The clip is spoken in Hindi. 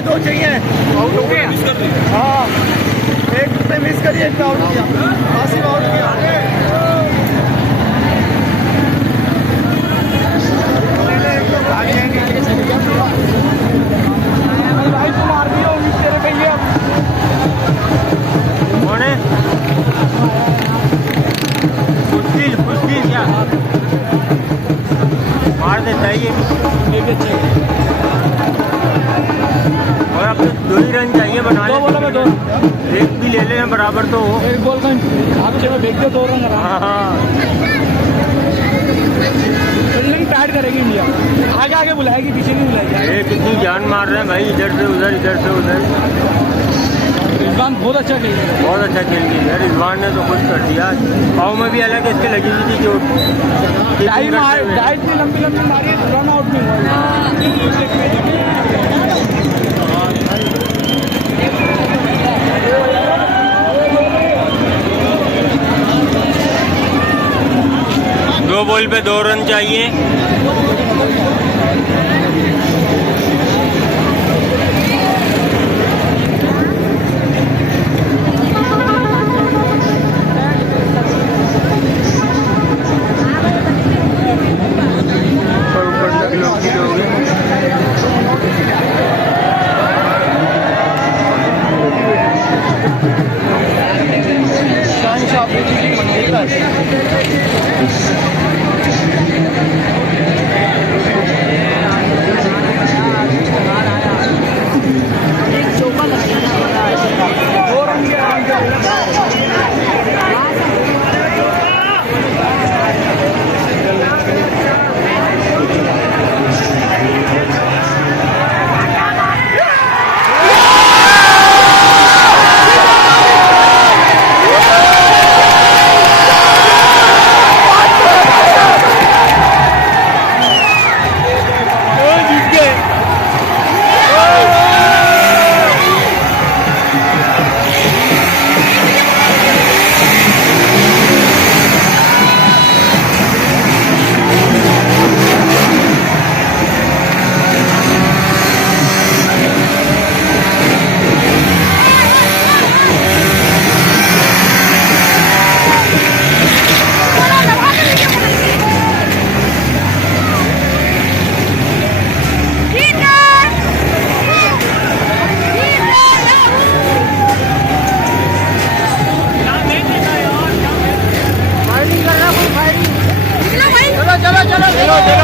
है, 2 चाहिए। आउट हो गया, मिस कर दी। हाँ, एक पे मिस करिए, एक पे आउट किया, आसिफ आउट किया। भाई तुम आर भी होगी तेरे भैया कौन है? पुष्टिल क्या मार देता है ये। और अब तो 2 ही रन चाहिए बना ले। बोला मैं 2 एक भी ले ले बराबर तो हो। एक बॉल का आप में फेंक दो 2 रन। हाँ, फील्डिंग टाइट करेगी इंडिया, आगे आगे बुलाएगी, पीछे नहीं बुलाएगी। ये कितनी जान मार रहे हैं भाई, इधर से उधर, इधर से उधर। रिजवान बहुत अच्छा खेल रहा है, बहुत अच्छा खेल किया यार, रिजवान ने तो खुश कर दिया। पाँव में भी अलग इसके लगी हुई थी चोट। डाइट भी लंबी लंबी मारी, रन आउट नहीं हुआ। 2 बॉल पे 2 रन चाहिए। चलो